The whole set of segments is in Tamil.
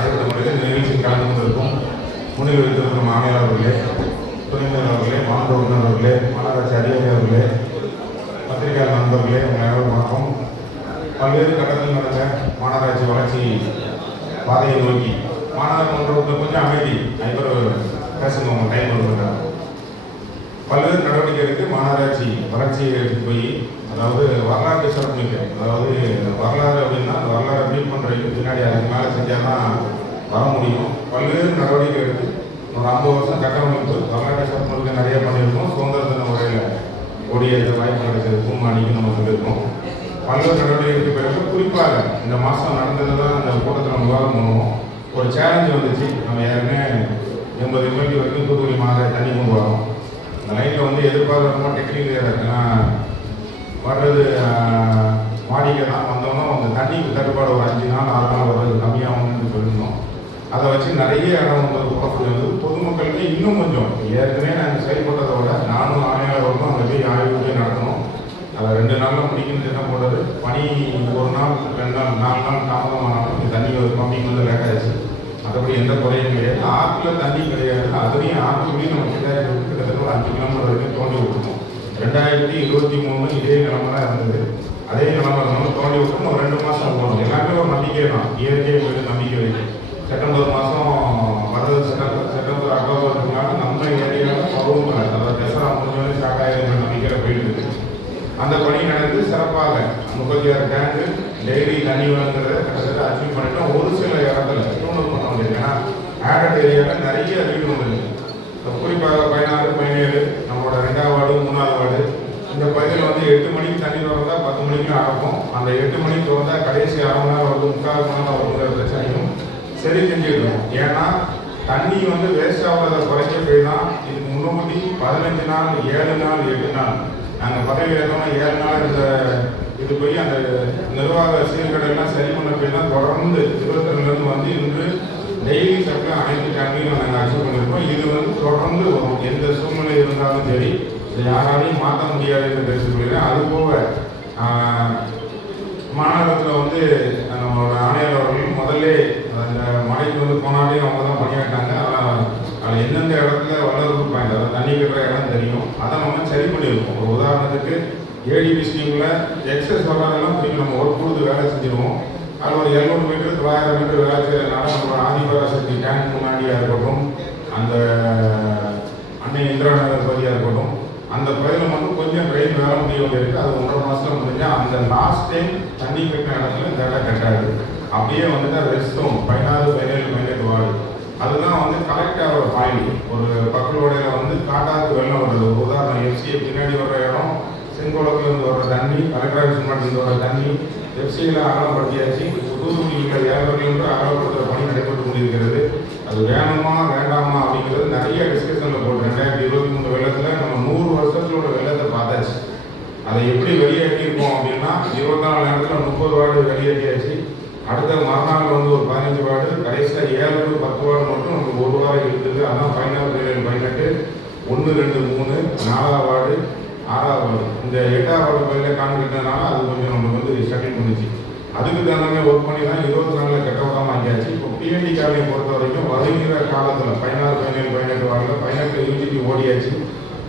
அடுத்த முறையில் இந்த நிகழ்ச்சியில் கலந்து கொண்டிருக்கும் முன்னிலை வைத்திருக்கும் ஆணையர் அவர்களே, துணைமையர் அவர்களே, மாவட்ட உறுப்பினர் அவர்களே, மாநகராட்சி அதிகாரி அவர்களே, பத்திரிகையாளர் நண்பர்களே, உங்கள் அனைவரும் வணக்கம். பல்வேறு கட்டத்தில் நடந்த மாநகராட்சி வளர்ச்சி பாதையை நோக்கி மாநகராட்சி கொஞ்சம் அமைதி ஐம்பது பேசுங்க, உங்கள் டைம் வருகிறார். பல்வேறு நடவடிக்கை எடுத்து மாநகராட்சி வளர்ச்சியை எடுத்து போய், அதாவது வரலாற்று சிறப்புமிக்க, அதாவது வரலாறு அப்படின்னா அந்த வரலாறு மீட் பண்ணுறதுக்கு பின்னாடி அதுக்கு மேலே செஞ்சால் தான் வர முடியும். பல்வேறு நடவடிக்கை எடுத்து ஒரு 50 வருஷம் கட்டமைப்பு வரலாற்று சிறப்புமிக்க நிறைய பண்ணியிருக்கோம். சுதந்திர தின முறையில் கொடிய வாய்ப்பு கிடைச்சதுக்கும் அன்றைக்கும் நம்ம சொல்லியிருக்கோம். பல்வேறு நடவடிக்கைக்கு பிறகு குறிப்பாக இந்த மாதம் நடந்தது தான் இந்த கூட்டத்தில் நம்ம விவாதம் பண்ணுவோம். ஒரு சேலஞ்சு வந்துச்சு. நம்ம யாருமே 80 எம்எல்ஏ வரைக்கும் தூத்துக்குடி மாநகராட்சி தண்ணி கொண்டு வரோம். அந்த லைனில் வந்து எதிர்பார்க்குறோமோ டெக்னிக்கல் வர்றது வாடிக்கை தான். வந்தோம்னா அந்த தண்ணிக்கு தட்டுப்பாடு ஒரு 5 நாள் 6 நாள் வர்றது கம்மியாகும்னு சொல்லியிருந்தோம். அதை வச்சு நிறைய இடம் வந்து போகக்கூடிய வந்து பொதுமக்களுக்கு இன்னும் கொஞ்சம் ஏற்கனவே நாங்கள் செயல்பட்டதை விட நானும் ஆணையாளர்களும் அங்கே போய் ஆய்வு நடத்தணும். அதை 2 நாளில் முடிக்கணும்னு திட்டம் போட்டது. பணி 1 நாள் 2 நாள் 4 நாள் தாமதமானாலும் இந்த தண்ணி ஒரு பம்பிங் வந்து லேட் ஆயிடுச்சு. மற்றபடி எந்த குறையும் கிடையாது. ஆற்றுல தண்ணி கிடையாது. அதுலேயும் ஆற்றுக்குள்ளேயும் நம்ம கிட்டத்தட்ட ஒரு 5 கிலோமீட்டர் வரைக்கும் தோண்டி விட்டுருக்கோம். 2023 இதே நிலைமை தான் இருந்தது. அதே நிலைமை இருந்தாலும் தோண்டி விட்டோம். ஒரு 2 மாதம் போகணும். எல்லாமே ஒரு நம்பிக்கை தான். இயற்கை மீது நம்பிக்கை வைக்கும். செப்டம்பர் மாதம் வர்றது செப்டம்பர் அக்டோபருக்குனால நம்ம ஏரியாவில் பருவமழை, அதாவது தசரா முடிஞ்சவரை ஸ்டார்ட் ஆகிருக்கிற நம்பிக்கையில் போயிட்டு இருக்கு. அந்த பணி நடந்து சிறப்பாக 36 டேங்கு டெய்லி தண்ணி வழங்குறத கிட்டத்தட்ட அச்சீவ் பண்ணிட்டோம். ஒரு சில இடத்துல இன்னொன்று பண்ண முடியாது. ஏன்னா ஆடட் ஏரியாவில் நிறைய வீடு வந்துருக்கு. குறிப்பாக 16, 17 நம்மளோட 2ஆம் வார்டு 3ஆவது வார்டு இந்த பகுதியில் வந்து 8 மணிக்கு தண்ணி திறந்தா 10 மணிக்கு அடக்கும். அந்த 8 மணிக்கு திறந்தா கடைசி 1/2 மணி நேரம் வருது, 3/4 மணி நேரம் வருங்கிற பிரச்சனையும் சரி செஞ்சுருக்கோம். ஏன்னா தண்ணி வந்து வேஸ்ட் ஆகிறத குறைக்க போய் தான் இதுக்கு முன்னூற்றி 15 நாள் 7 நாள் 8 நாள் நாங்கள் பதவி ஏற்றோம்னா 7 நாள் இந்த இது போய் அந்த நிர்வாக சீர்கடையெல்லாம் சரி பண்ண போய் தான் தொடர்ந்து 22லேருந்து வந்து இன்று டெய்லி சப்ளை அனைத்து டேங்கையும் நாங்கள் அச்சீவ் பண்ணியிருக்கோம். இது வந்து தொடர்ந்து வரும். எந்த சூழ்நிலை இருந்தாலும் சரி, இதை யாராலையும் மாற்ற முடியாது என்று தெரிஞ்சுக்கொள்கிறேன். அதுபோக மாநகரத்தில் வந்து நம்மளோட ஆணையர் அவர்கள் முதல்ல அந்த மலைக்கு வந்து போனாலே அவங்க தான் பணியாட்டாங்க. ஆனால் அதில் எந்தெந்த இடத்துல வளர்ப்பு பாயிண்ட், அதாவது தண்ணி கட்டுற இடம் தெரியும். அதை நம்ம சரி பண்ணியிருக்கோம். ஒரு உதாரணத்துக்கு ஏடிபி ஸ்கீமில் எக்ஸஸ் வர்றதெல்லாம் திரும்பி நம்ம ஒரு கொடுத்து வேலை செஞ்சுருவோம். அதில் ஒரு 700 மீட்டர் 900 மீட்டர் வேலை செய்யறதுனால நம்மளோட ஆதிபராசக்தி டேங்க் முன்னாடியாக இருக்கட்டும், அந்த அன்னை இந்திரா நகர் பகுதியாக இருக்கட்டும், அந்த பகுதியில் மட்டும் கொஞ்சம் ட்ரெயின் வேலை முடிய வேண்டியிருக்கு. அது 1.5 மாதத்தில் முடிஞ்சால் அந்த லாஸ்ட் டைம் தண்ணி கட்டின இடத்துல இந்த இடம் கட்டாது. அப்படியே வந்துட்டு ரெஸ்ட் ரூம் 16, 17, 18 வார்டு அதுதான் வந்து கலெக்ட் ஆகிற பாயிண்ட். ஒரு பக்கத்தோடைய வந்து காட்டாக்கு வெள்ளம் வருது. ஒரு உதாரணம், எஃப்சியை பின்னாடி வர்ற இடம் செங்கோலத்துலேருந்து வர்ற தண்ணி, கலெக்டர் மட்டும் வர்ற தண்ணி எஃப்சியில் அகலப்படுத்தியாச்சு. தூத்துக்குடியில் 7 கிலோமீட்டர் அகலப்படுத்துகிற பணி நடைபெற்று கொண்டிருக்கிறது. அது வேணுமா வேண்டாமா அப்படிங்கிறது நிறைய டிஸ்கஷனில் போட்டு 2023 வெள்ளத்தில் நம்ம 100 வருஷத்தோட வெள்ளத்தை பார்த்தாச்சு. அதை எப்படி வெளியேற்றிருக்கோம் அப்படின்னா 24 நேரத்தில் 30 வார்டு வெளியேற்றியாச்சு. அடுத்த மறுநாள் வந்து ஒரு 15 வார்டு, கடைசியில் 7 to 10 வார்டு மட்டும் நமக்கு 1 வாரம் இருக்குது. அதான் 16, 17, 18, 1, 2, 3, 4ஆம் வார்டு, 6ஆம் வார்டு. இந்த 8ஆம் வார்டு பகுதியில் காண்பிட்டதுனால அது கொஞ்சம் நமக்கு வந்து செட்டில் பண்ணிச்சு. அதுக்கு தகுந்த ஒர்க் பண்ணி தான் 24 கட்ட விடாமல் ஆகியாச்சு. இப்போ பிஎன்டி காலையை பொறுத்த வரைக்கும் வருகிற காலத்தில் 16, 17, 18 வார்டில் 18 யூஜிபி ஓடியாச்சு.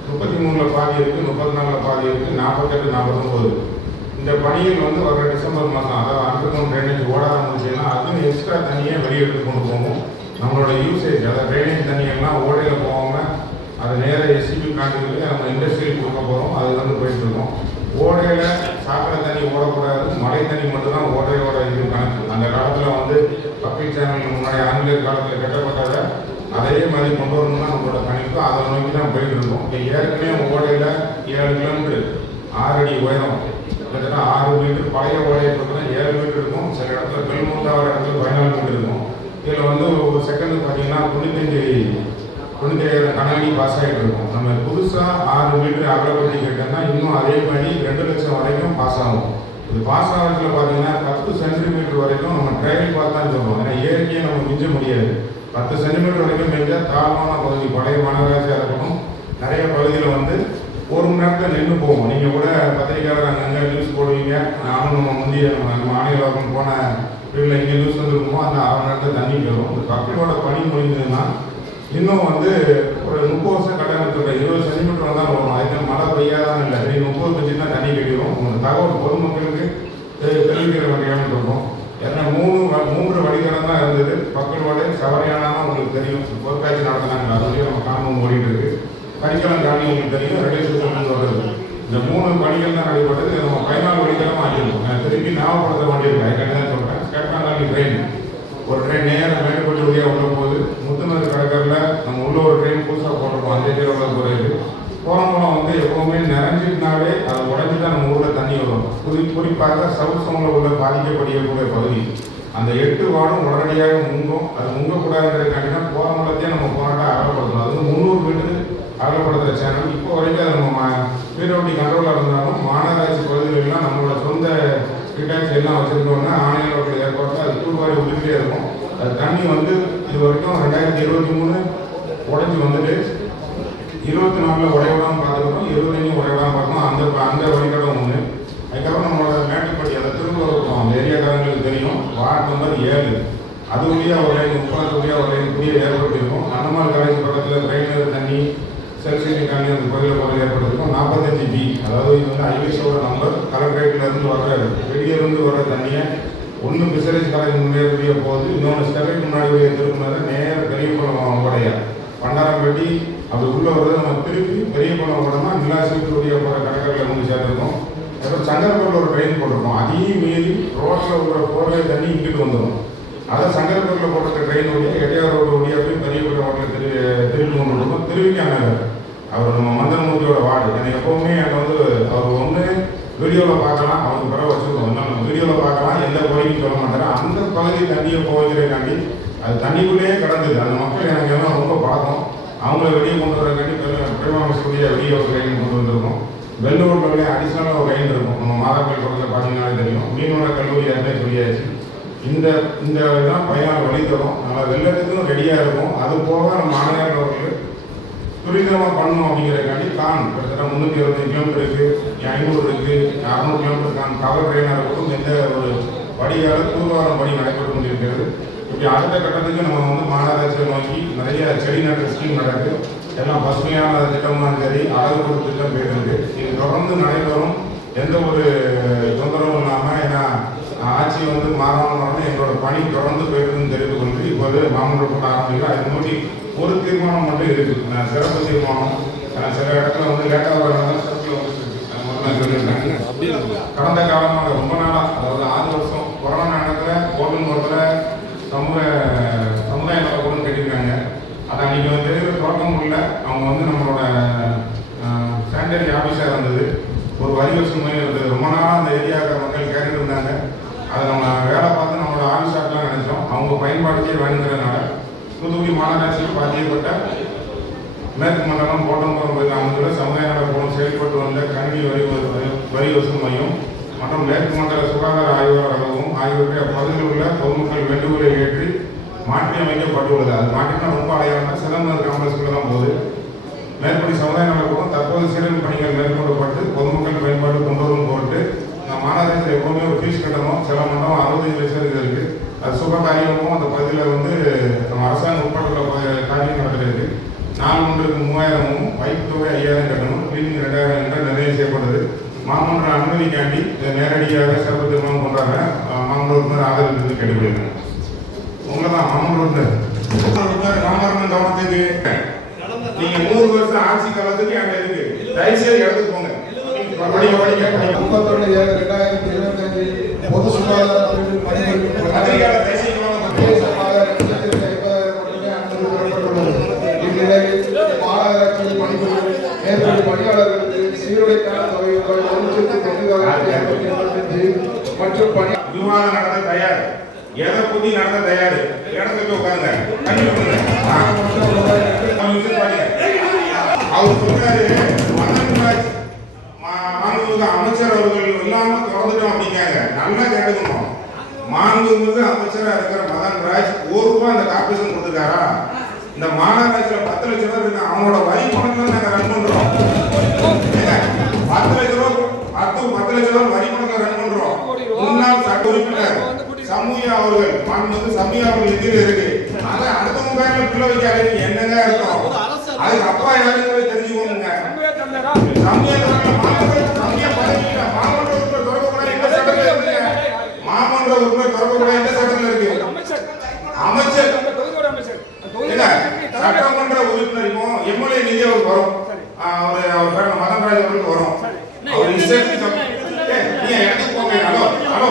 33 பாதி இருக்குது, 34 பாதி இருக்குது, 48, 49. இந்த பணிகள் வந்து வர டிசம்பர் மாதம், அதாவது அண்டர்கிரவுண்ட் ட்ரைனேஜ் ஓட ஆரம்பிச்சுன்னா அதுவும் எக்ஸ்ட்ரா தண்ணியை வெளியெடுத்து கொண்டு போகும். நம்மளோட யூசேஜ், அதாவது ட்ரைனேஜ் தண்ணியெல்லாம் ஓடையில் போகாமல் அது நேராக எஸ்சிபி பிளான்ட்டுக்கு நம்ம இண்டஸ்ட்ரியல் கொடுக்க போகிறோம். அது வந்து போயிட்டுருக்கோம். ஓடையில் சாக்கடை தண்ணி ஓடக்கூடாது, மழை தண்ணி மட்டும்தான் ஓடையோட இது கணக்கு. அந்த காலத்தில் வந்து பப்ளிக் சேனல் முன்னாடி ஆங்கிலேயர் காலத்தில் கட்டப்பட்டதை அதே மாதிரி கொண்டு வரணும்னா நம்மளோட கணிப்பு. அதை நோக்கி தான் போயிட்டு இருக்கோம். இப்போ ஏற்கனவே ஓடையில் 7 கிலோமீட்டர் 6 அடி உயரம், கிட்டத்தட்ட 6 மீட்டர் பழைய ஓடையை பார்த்தீங்கன்னா 7 மீட்டர் இருக்கும். சில இடத்துல பெருமூட்டாகிற இடத்துல 14 மீட்டர் இருக்கும். இதில் வந்து ஒரு செகண்ட் பார்த்தீங்கன்னா 95,000 கண்ணாடி பாஸ் ஆகிட்டு இருக்கும். நம்ம புதுசாக 6 மீட்டர் அகலப்படுத்தி கேட்டோம்னா இன்னும் அதே மாதிரி 2 லட்சம் வரைக்கும் பாஸ் ஆகும். இது பாஸ் ஆகிறதுல பார்த்தீங்கன்னா 10 சென்டிமீட்டர் வரைக்கும் நம்ம ட்ரையல் பார்த்து தான் சொல்லுவோம். ஏன்னா இயற்கையை நம்ம மிஞ்ச முடியாது. 10 சென்டிமீட்டர் வரைக்கும் மிஞ்சால் தாழ்வான பகுதி, பழைய மாநகராட்சியாக இருக்கணும். நிறைய பகுதியில் வந்து 1 மணி நேரத்தில் நின்று போவோம். நீங்கள் கூட பத்திரிக்கையாளர் அங்கங்கே நியூஸ் போடுவீங்க. நானும் நம்ம முந்தைய நம்ம மாநில போன வீட்டில் இங்கே நியூஸ் வந்துருக்கோம். அந்த 1/2 மணி நேரத்தில் வந்து தண்ணி வரும். இந்த பக்கத்தோட பணி முடிஞ்சதுன்னா இன்னும் வந்து ஒரு 30 வருஷம் கட்டணத்துடைய 20 சென்டிமீட்டர் தான் வரும். அதுக்கு மழை பெய்யாதான் இல்லை, 30 பெஞ்சுன்னா தண்ணி கட்டிடும். உங்கள் தகவல் பொதுமக்களுக்கு தெரிவிக்கிற வகையான இருக்கும். ஏன்னா 3 வழித்தடம் தான் இருந்தது. பக்கத்தோட சவரையானா உங்களுக்கு தெரியும், பொருட்காட்சி நடத்தினாங்க, அதுலேயும் நம்ம காரணம் ஓடிட்டு இருக்கு. கரிக்கலம் காரணி உங்களுக்கு தெரியும், ரெடியூஸ் வருது. இந்த 3 பணிகள் தான் நடைபெற்றது. நம்ம 14 வழித்தடம் ஆகியிருக்கோம். திருப்பி ஞாபகப்படுத்த வேண்டியிருக்கேன். அதுக்காக சொல்கிறேன். கேட்டாங்க ட்ரெயின் ஒரு ட்ரெயின் நேரம் மேட்டுப்பட்டு வழியாக உள்ள போகுது. முத்துநர் கடற்கரில் நம்ம உள்ள ஒரு ட்ரெயின் புதுசாக போட்டிருக்கோம். அந்த ஏரியாவில் குறையுது. போகிறவங்களும் வந்து எப்போவுமே நிறைஞ்சிட்டுனாலே அதை உடஞ்சி தான் நம்ம ஊரில் தண்ணி வரும். குறிப்பாக சவுத் சோனில் உள்ள பாதிக்கப்படக்கூடிய பகுதி அந்த 8 வார்டும் உடனடியாக முங்கும். அது முங்கக்கூடாதுங்கிறதுக்காண்டினா போகிறவங்களத்தையே நம்ம போராட்டம் அகலப்படுத்தணும். அது 300 மீட்டர் அகலப்படுத்துகிற சேனல். இப்போ வரைக்கும் அது நம்ம வீரவண்டி கண்ட்ரோலாக இருந்தாலும் மாநகராட்சி பகுதிகளெல்லாம் நம்மளோட சொந்த கிட்டாச்சு எல்லாம் வச்சுருந்தோம்னா ஆணையாளர்கள் ஏற்பாட்டில் அது தூர்வாரி விட்டுக்கிட்டே இருக்கும். அது தண்ணி வந்து இது வரைக்கும் 2023 உடைஞ்சி வந்துட்டு 24 உடையவிடாமல் பார்த்துருக்கோம், 25 உடையவிடாமல் பார்த்தோம். அந்த வழிகடம் ஒன்று. அதுக்கப்புறம் நம்மளோட மேட்டுப்பட்டி அந்த திருவள்ளுவர் அந்த ஏரியாக்காரங்களுக்கு தெரியும், வார்டு நம்பர் 7 அது வழியாக ஒரு லைன் 30 வழியாக ஒரு லைன் புதிய ஏற்படுத்தியிருக்கும். அண்ணமால் காலேஜ் பக்கத்தில் ட்ரெயினர் தண்ணி செல்சியஸ் காலனி அந்த பகுதியில் போகிற ஏற்படுத்திருக்கும். 45B அதாவது இது வந்து ஐவிஎஸோட நம்பர். கலெக்டரேட்லேருந்து வர வெளியிலேருந்து வர தண்ணியை ஒன்று பிசரேஜ் காலேஜ் முன்னேறிய போகுது, இன்னொன்று ஸ்டெர்லைட் முன்னாடி திருப்பினதை நேர பெரியகுளம் உடைய பண்டாரம்பட்டி அப்படி உள்ள வருது. நம்ம திருப்பி பெரியகுளம் உடனே நிலாசிட்டுடைய போகிற கடற்கரையில் வந்து சேர்த்துருக்கோம். அப்புறம் சங்கரப்பூரில் ஒரு ட்ரெயின் போட்டிருக்கோம். அதையும் மீறி ரோட்டில் உள்ள போகிற தண்ணி இங்கிட்டு வந்துடும். அதை சங்கரப்பூரில் போட்டிருக்க ட்ரெயின் வழியாக எடையார் ரோடு வழியாக போய் பெரியகுளம் ரோட்டில் திருப்பி கொண்டு விடுவோம். திருவிக்கான அவர் நம்ம மந்தனமூர்த்தியோட வார்டு. எனக்கு எப்போவுமே எனக்கு வந்து அவர் ஒன்று வீடியோவில் பார்க்கலாம், அவருக்கு பிறகு வச்சுருக்கோம். இன்னும் வீடியோவில் பார்க்கலாம், எந்த குறையும் சொல்ல மாட்டார். அந்த பகுதி தண்ணியை போகிறதுக்காண்டி அது தண்ணிக்குள்ளேயே கிடந்தது. அந்த மக்கள் எனக்கு எல்லாம் ரொம்ப பார்த்தோம். அவங்கள வெளியே கொண்டு வரக்காண்டி பெருமாள் வெளியே ஒரு லைன் கொண்டு வந்திருக்கோம். வெள்ளூரில் அடிஷனலாக ஒரு லைன் இருக்கும். நம்ம மாதாக்கள் பக்கத்தில் பார்த்தீங்கன்னாலே தெரியும். மீனோட கல்லூரி யாருமே சொல்லியாச்சு. இந்த இதெல்லாம் 14 வழி தரும். நல்லா வெள்ளத்துக்கும் ரெடியாக இருக்கும். அது போக நம்ம ஆணையாளர் அவர்கள் துரிதமாக பண்ணணும் அப்படிங்கிறதுக்காண்டி கிட்டத்தட்ட 325 கிலோமீட்டர் இருக்குது, 500 இருக்குது, 600 கிலோமீட்டர் கவர் ட்ரெயினாக இருக்கும். எந்த ஒரு படியால் தூர்வாரம் பணி நடைபெற்று கொண்டிருக்கிறது. இப்படி அடுத்த கட்டத்துக்கு நம்ம வந்து மாநகராட்சியை நோக்கி நிறைய செடி நடுற ஸ்கீம் நடக்குது. எல்லாம் பசுமையான திட்டமும் சரி, அளவு திட்டம் போயிட்டு இது தொடர்ந்து நடைபெறும். எந்த ஒரு தொந்தரவும் இல்லாமல், ஏன்னா ஆட்சி வந்து மாறாமல் எங்களோட பணி தொடர்ந்து போயிருக்குன்னு தெரிந்து கொண்டு இப்போது மாமன்ற கூட்டம் ஆரம்பிக்கிறோம். அதை நோக்கி ஒரு தீர்மானம் மட்டும் இருக்குது, சிறப்பு தீர்மானம். சில இடத்துல வந்து லேட்டாக வரலாம் சிறப்பில் வந்து சொல்லியிருக்காங்க. கடந்த காலமாக ரொம்ப நாளாக, அதாவது 6 வருஷம் கொரோனா நேரத்தில் கோவில் முகத்தில் சமுதாய நலக்கூடம் கட்டியிருக்காங்க. அதை அன்றைக்கி வந்து தொடக்கம் உள்ள அவங்க வந்து நம்மளோட சானிடரி ஆஃபீஸாக இருந்தது, ஒரு வரி வசூல் இருந்தது. ரொம்ப நாளாக அந்த ஏரியாவுக்கு மக்கள் கேட்டுட்டு இருந்தாங்க. அதை நம்ம வேலை பார்த்து நம்மளோட ஆஃபீஸாக்கெலாம் நினச்சோம். அவங்க பயன்பாட்டுக்கே வேணுங்கிறதுனால தூத்துக்குடி மாநகராட்சியில் பாதிக்கப்பட்ட மேற்கு மண்டலம் கோட்டம்பரம் அமைந்துள்ள சமுதாய நலக்கூடம் செயல்பட்டு வந்த கணினி வரி வசூல் மையம் மற்றும் மேற்கு மண்டல சுகாதார ஆய்வாளர்களும் ஆகியவற்றை அப்பகுதியில் உள்ள பொதுமக்கள் வேண்டுகோளை ஏற்றி மாற்றி அமைக்கப்பட்டுள்ளது. அது மாற்றினா ரொம்ப அடையாளம் சிதம்பரம் காம்ப்ளெக்ஸ்க்குள்ள தான் போகுது. மேற்படி சமுதாய நலக்கூடம் தற்போது சீரமைப்பு பணிகள் மேற்கொள்ளப்பட்டு பொதுமக்கள் பயன்பாடு கொண்டு வரும் பொருட்டு மாநகராட்சியில் எப்போவுமே ஒரு ஃபீஸ் கட்டணும். சில மண்டலம் 65 லட்சம் இருக்குது. அது சுபகாரியமும் அந்த பகுதியில் வந்து நம்ம அரசாங்கம் உட்பட்டுள்ள காரியம் நடக்கிறது. நாள் ஒன்றுக்கு 3000 வைப்பு தொகை 5000 கட்டணும். கிளீனிங் 2000 என்று நிர்ணயம் செய்யப்படுது. மாமன்ற அனுமதிக்காண்டி நேரடியாக சிறப்பு தீர்மானம் கொண்டாங்க. மாமன்ற உறுப்பினர் ஆதரவு கேட்டுக்கொள்கிறேன். உங்களை தான் மாமன்ற உறுப்பினர் ராமரன் கவனத்துக்கு நீங்க 100 வருஷம் ஆட்சி காலத்துக்கு அங்கே இருக்கு. தயவுசெய்து எடுத்துட்டு போங்க. பொது சுகாதார மாநகராட்சியில் பணிபுரியும் மேற்படி பணியாளர்களுக்கு சீருடைக்கான தொகை மற்றும் விமானம் நடத்த தயார், எதை புத்தி நடத்த தயார். இடத்துக்கு உட்காருங்க. அவர் சொன்னாரு அமைச்சர் அவர்கள் இல்லாம திறந்துட்டோம் அப்படிங்காங்க. நல்லா கேட்டுக்கணும். மாண்புமிகு அமைச்சரா இருக்கிற மதன்ராஜ் ₹1 அந்த கார்பரேஷன் கொடுத்துருக்காரா? இந்த மாநகராட்சியில் 10 லட்சம் பேர் இருக்கு. அவங்களோட வரி பணத்தை நாங்கள் ரன் பண்றோம். 10 லட்சம் ரூபாய் வரி பணத்தை ரன் பண்றோம். முன்னாள் சட்ட உறுப்பினர் சமூக அவர்கள் சமூக அவர்கள் எதிர இருக்கு. அதை அடுத்தவங்க பேர்ல பிள்ளை வைக்காதீங்க. என்னங்க இருக்கும்? அதுக்கு அப்பா யாருங்கிறது தெரிஞ்சுக்கோங்க. மாமன்ற உறுப்பினர் தொடர்புடைய எந்த சட்டத்தில் இருக்கு? மாமன்ற உறுப்பினர் தொடர்புடைய எந்த சட்டத்தில் இருக்கு? அமைச்சர் சட்டமன்ற உறுப்பினர் இப்போ எம்எல்ஏ நிதி அவருக்கு வரும். அவர் பேர் மதன்ராஜ் அவருக்கு வரும். அவர் இஷ்டத்துக்கு நீங்க இடத்துக்கு போங்க. ஹலோ ஹலோ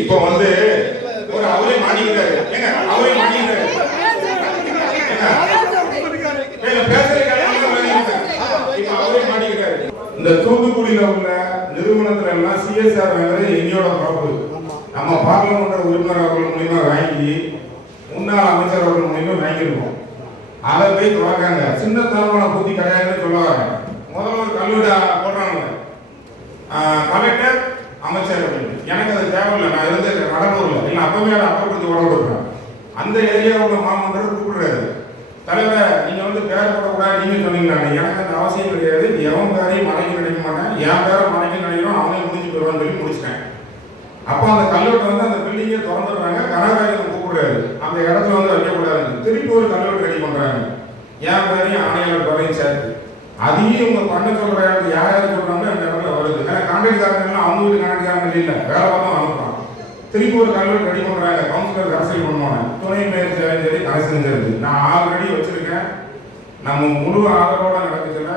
இப்ப வந்து ஒரு அவரே மாட்டிக்கிட்டாரு. ஏங்க அவரே மாட்டிக்கிட்டாரு. இப்ப அவரே மாட்டிக்கிட்டாரு. இந்த தூத்துக்குடியில உள்ள நிறுவனத்துல எல்லாம் சிஎஸ்ஆர் வாங்குறது என்னையோட பொறுப்பு. நம்ம பார்லிமெண்ட் உறுப்பினர் அவர்கள் மூலியமா வாங்கி முன்னாள் அமைச்சர் அவர்கள் மூலியமா வாங்கியிருக்கோம். அதை போய் தொடர்காங்க. சின்ன தலைவனை புத்தி கிடையாதுன்னு சொல்லுவாங்க. முதல்ல ஒரு கல்லூரி போடுறாங்க கலெக்டர் அமைச்சர் அப்படின்னு. எனக்கு அது தேவையில்லை. நான் இருந்து கடலூர்ல இல்லை அப்பவே அதை அப்புறப்படுத்தி உடம்பு கொடுக்குறேன். அந்த ஏரியாவோட மாமன்றம் கூப்பிடுறாரு. தலைவரை நீங்க வந்து பேர் போடக்கூடாது நீங்க சொன்னீங்களாங்க. எனக்கு அந்த அவசியம் கிடையாது. எவன் பேரையும் மறைக்க நினைக்க மாட்டேன். என் பேரை மறைக்க நினைக்கிறோம் அவனே முடிஞ்சு போயிடுவான்னு சொல்லி முடிச்சிட்டேன். அப்போ அந்த கல்லூரி வந்து அந்த பில்டிங்கை திறந்துடுறாங்க. கனகராஜன் கூப்பிடுறாரு. அந்த இடத்துல வந்து வைக்கக்கூடாது. திருப்பி ஒரு கல்லூரி ரெடி பண்றாங்க. என் பேரையும் ஆணையாளர் பேரையும் சேர்த்து அதையும் இவங்க பண்ண சொல்ற யார் யார் சொல்றாங்க அந்த இடத்துல வருது. ஏன்னா கான்ட்ராக்ட்காரங்க அவங்க வீட்டு கான்ட்ராக்ட்காரங்க இல்லை வேலை பார்த்தா அனுப்புறான். திருப்பி ஒரு கல்லூரி ரெடி பண்றாங்க. கவுன்சிலர் அரசியல் பண்ணுவாங்க. துணை மேயர் சரி அரசியல் இருக்கு. நான் ஆல்ரெடி வச்சிருக்கேன். நம்ம முழு ஆதரவோட நடக்குதுல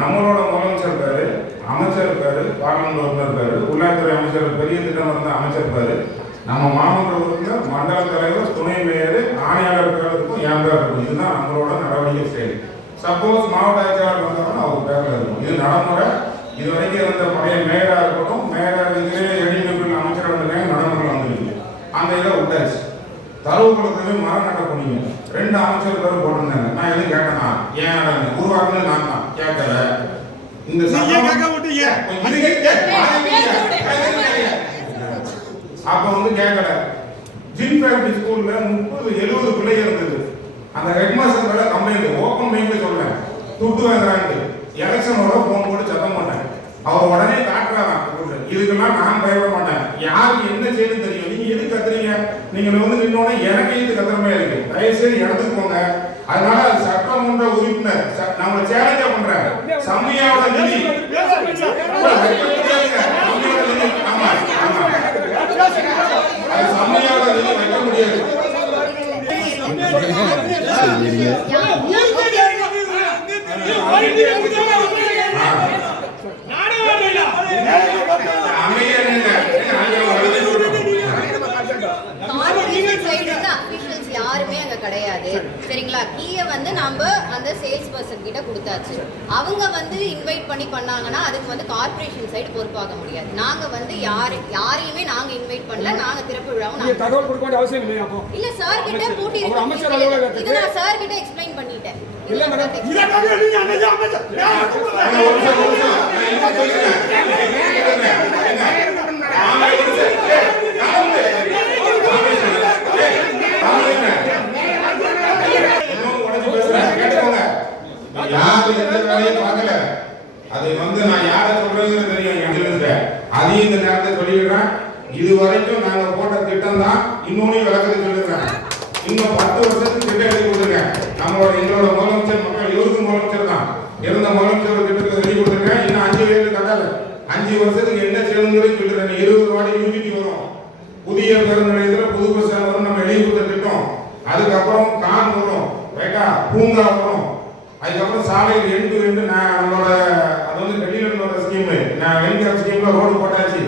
நம்மளோட முதலமைச்சர் பேரு அமைச்சர் பேரு பார்லிமெண்ட் உறுப்பினர் பேரு உள்ளாட்சித்துறை அமைச்சர் பெரிய திட்டம் இருந்த அமைச்சர் பேரு நம்ம மாமன்ற உறுப்பினர் மண்டல தலைவர் துணை மேயர் ஆணையாளர் பேருக்கும் என் பேர் இருக்கும். இதுதான் நம்மளோட நடவடிக்கை செயல். சப்போஸ் மாவட்ட ஆட்சியாளர் வந்தாலும் அவர் பேரில் இருக்கும். இது நடைமுறை. இது வரைக்கும் இருந்த பழைய மேயராக இருக்கட்டும் மேயராக எடிமைப்பில் அமைச்சர் வந்திருக்காங்க நடைமுறை வந்துருக்கு. அந்த இதை விட்டாச்சு. தரவுகளுக்கு மரம் நட்ட போனீங்க 2 அமைச்சர் பேர் போட்டிருந்தாங்க. நான் எதுவும் கேட்டேன்னா ஏன் உருவாக்குன்னு நான் தான் கேட்கல. இந்த அப்ப வந்து கேட்கல. ஜிம் ஃபேக்டரி ஸ்கூல்ல 30-70 பிள்ளைங்க இருந்தது. அந்த ஹெட்மாஸ்டர் மேல கம்ப்ளைண்ட் ஓப்பன் மைக்ல சொல்றேன். துட்டு வாங்குறாங்க. எலெக்ஷனோட போன் போட்டு சத்தம் பண்ணேன். அவர் உடனே காட்டுறாராம். இதுக்கெல்லாம் நான் பயப்பட மாட்டேன். யாருக்கு என்ன செய்யணும் தெரியும். நீங்க எது கத்துறீங்க? நீங்க வந்து நின்னோட எனக்கு இது கத்துறமே இருக்கு. தயவுசெய்து இடத்துக்கு போங்க. அதனால அது சட்டமன்ற உறுப்பினர் நம்ம சேலஞ்ச பண்றாங்க. சமயாவோட நிதி ஆமா அது சமயாவோட நிதி வைக்க முடியாது. யாருமே அங்க கிடையாது. சரிங்களா? கீயை வந்து நம்ம அந்த சேல்ஸ் பர்சன் கிட்ட கொடுத்தாச்சு. அவங்க வந்து இன்வைட் பண்ணி பண்ணாங்கன்னா அதுக்கு வந்து கார்ப்பரேஷன் சைடு பொறுப்பாக முடியாது. நாங்க வந்து யாரையுமே நாங்க இன்வைட் பண்ணல. நாங்க திறப்பு விழாவும் தகவல் கொடுக்க வேண்டிய அவசியம் இல்லையா? அப்போ இல்ல சார் கிட்ட கூட்டி இது நான் சார் கிட்ட எக்ஸ்பிளைன் பண்ணிட்டேன். இல்ல மேடம் இதற்காக நீங்க அமைச்சர் யாரும் எந்த வேலையும் பார்க்கல. அதை வந்து நான் யாரை சொல்றேன்னு தெரியும். அதையும் இந்த நேரத்தை சொல்லிடுறேன். இது வரைக்கும் நாங்க போட்ட திட்டம் தான். இன்னொன்னு விளக்கத்தை சொல்லிடுறேன். இன்னும் 10 வருஷத்துக்கு திட்டம் எழுதி கொடுத்துருக்கேன். எங்களோட முதலமைச்சர் மக்கள் இவருக்கு முதலமைச்சர் தான் இருந்த முதலமைச்சர் திட்டத்தை எழுதி கொடுத்துருக்கேன். இன்னும் 5 பேருக்கு கட்டல. 5 வருஷத்துக்கு என்ன செய்யணுங்கிறது சொல்லிடுறேன். 20 வாடி யூனிட்டி வரும். புதிய பேருந்து நிலையத்தில் புது பஸ் ஸ்டாண்ட் வரும். நம்ம எழுதி கொடுத்த திட்டம். அதுக்கப்புறம் கான் வரும். ரைட்டா பூங்கா வரும். அதுக்கப்புறம் சாலையில் எண்டு நம்மளோட அது வந்து டெல்லியோட ஸ்கீம் வெல்கேர் ஸ்கீம்ல ரோடு போட்டாச்சு.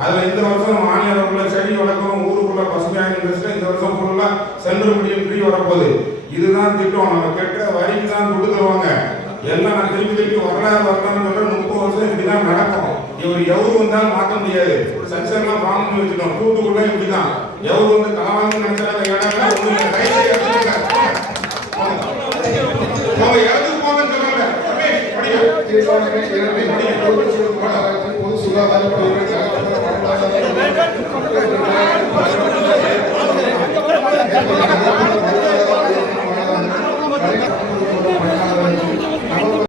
அதுல இந்த வருஷம் நம்ம மாநில செடி வளர்க்கணும். ஊருக்குள்ள பசுமையான இண்டஸ்ட்ரி இந்த வருஷம் ஃபுல்லா சென்ட்ரல் மீடியம் ஃப்ரீ வரப்போகுது. இதுதான் திட்டம். நம்ம கேட்ட வரிக்கு தான் துட்டு தருவாங்க. எல்லாம் நான் திருப்பி வரலாறு சொல்றேன். 30 வருஷம் இப்படிதான் நடக்கும். இவர் எவரு வந்தாலும் மாற்ற முடியாது. சென்சர்லாம் ஃபார்ம் பண்ணி வச்சுக்கணும். தூத்துக்குள்ள இப்படிதான் எவரு வந்து கலவாங்க நினைச்சா அந்த இடம் ஒண்ணு இடத்துக்கு போங்கன்னு சொல்றாங்க. தீர்மானமே பொது சுகாதார பிரிவு